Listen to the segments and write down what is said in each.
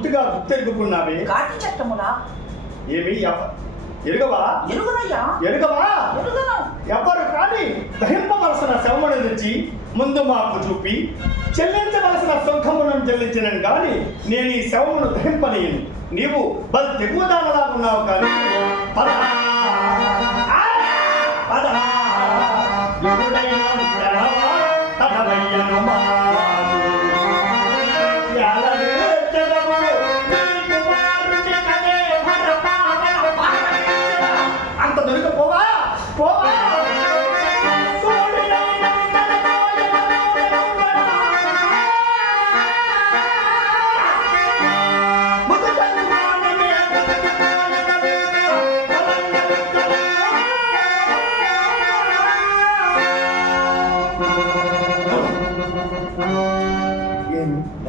గుర్తుగా గుర్తెరుగుకున్నావే. కాటి చట్టములా ఏమి ఎరుగవా? ఎరుగనయ్యా. ఎరుగవా? ఎరుగను. ఎవరు కానీ దహింపవలసిన శవమును తెచ్చి ముందు మాకు చూపి చెల్లించవలసిన సుఖమును చెల్లించినను కానీ నేను ఈ శవమును దహింపలేను. నీవు బల్ తెగువదానలా ఉన్నావు కానీ పద పద అంత దొరికిపోవా పోవా.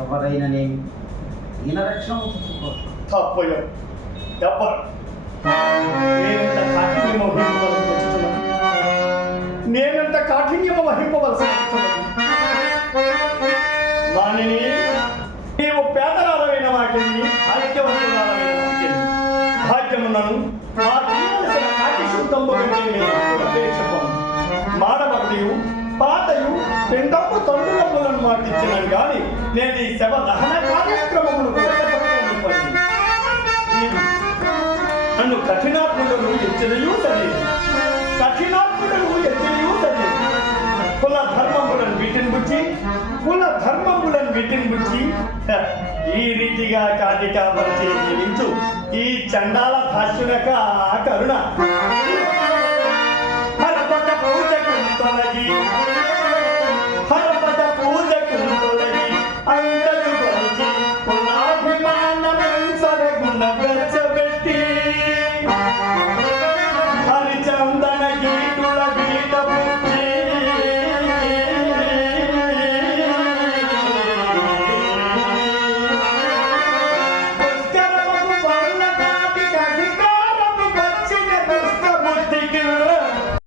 ఎవరైనానేమి ఈయన రక్షణ తప్పయ్యో ఎవరు నేనంత కాఠిన్యము వహింపవలసి వాణిని నీవు పేదరాలైన వాటిని భాగ్యవంతురాలైన వాటిని భాగ్యములను కాటి శుద్ధంబు మాడవడియు పాతయు పిండము తండ్రులములను మాటిచ్చినాను కానీ నేను ఈ శవ దహన కార్యక్రమమును నన్ను కఠినాత్ములను ఎచ్చరియూ సరి కఠినాత్ములను ఎచ్చరియూ సరి కుల ధర్మములను వీటిని బుచ్చి ఈ రీతిగా కాటికాపరిచే జీవించు ఈ చండాల భాష్యునక కరుణ పూజకు తొలగి